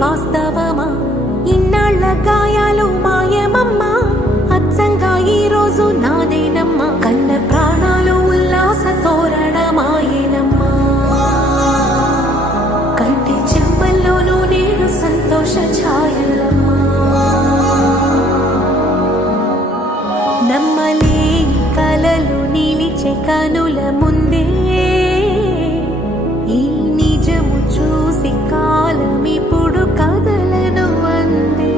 వాస్తవమా? ఇన్నాళ్ళ గాయాలు మాయమమ్మా, అచ్చంగా ఈ రోజు నాదేనమ్మా. కన్న ప్రాణాలు ఉల్లాస తోరణమాయేనమ్మా. కంటి చెమ్మల్లోనూ నేను సంతోష ఛాయలమ్మా. నమ్మలేని కలలు నిలిచే కనుల ముందే ఈ నిజము చూసి కాలమిప్పుడు కదలను అందే.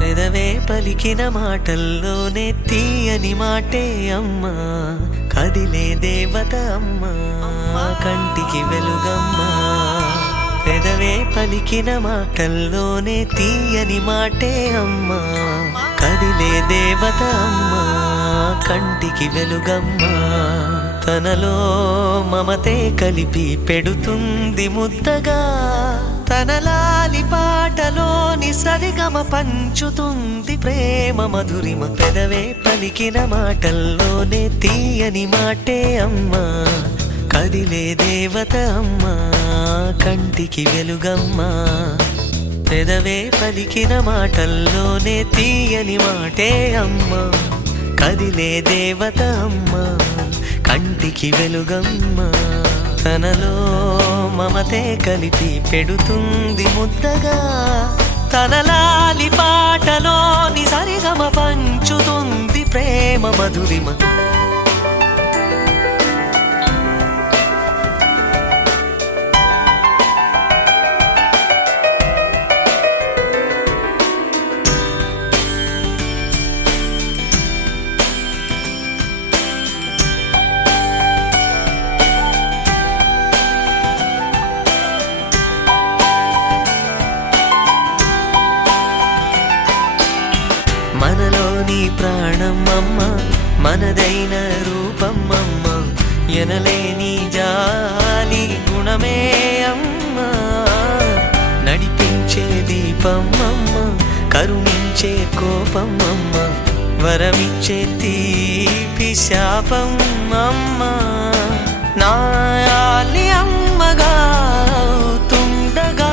పెదవే పలికిన మాటల్లోనే తీయని మాటే అమ్మా, కదిలే దేవత అమ్మా, కంటికి వెలుగమ్మా. పెదవే పలికిన మాటల్లోనే తీయని మాటే అమ్మా, కదిలే దేవత అమ్మా, కంటికి వెలుగమ్మా. తనలో మమతే కలిపి పెడుతుంది ముద్దగా, తన లాలి పాటలోని సరిగమ పంచుతుంది ప్రేమ మధురిమ. పెదవే పలికిన మాటల్లోనే తీయని మాటే అమ్మా, కదిలే దేవత అమ్మా, కంటికి వెలుగమ్మా. పెదవే పలికిన మాటల్లోనే తీయని మాటే అమ్మా, కదిలే దేవత అమ్మా, కంటికి వెలుగమ్మా. తనలో మమతే కలిపి పెడుతుంది ముద్దగా, తన లాలి పాటలోని సరిగమ పంచుతుంది ప్రేమ మధురిమ. మనలోని ప్రాణమమ్మ, మనదైన రూపమమ్మ, ఎనలేని జాలి గుణమే అమ్మ. నడిపించే దీపమమ్మ, కరుణించే కోపమమ్మ, వరమిచ్చే తీపి శాపమమ్మ. నాయాలి అమ్మగా అవుతుండగా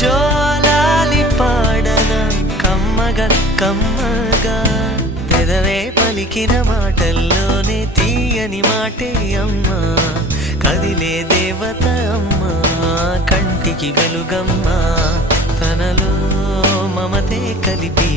జోలాలి పాడన కమ్మగా కమ్మగా. పెదవే పలికిన మాటల్లోనే తీయని మాటే అమ్మా, కదిలే దేవత అమ్మా, కంటికి వెలుగమ్మా. తనలో మమతే కలిపి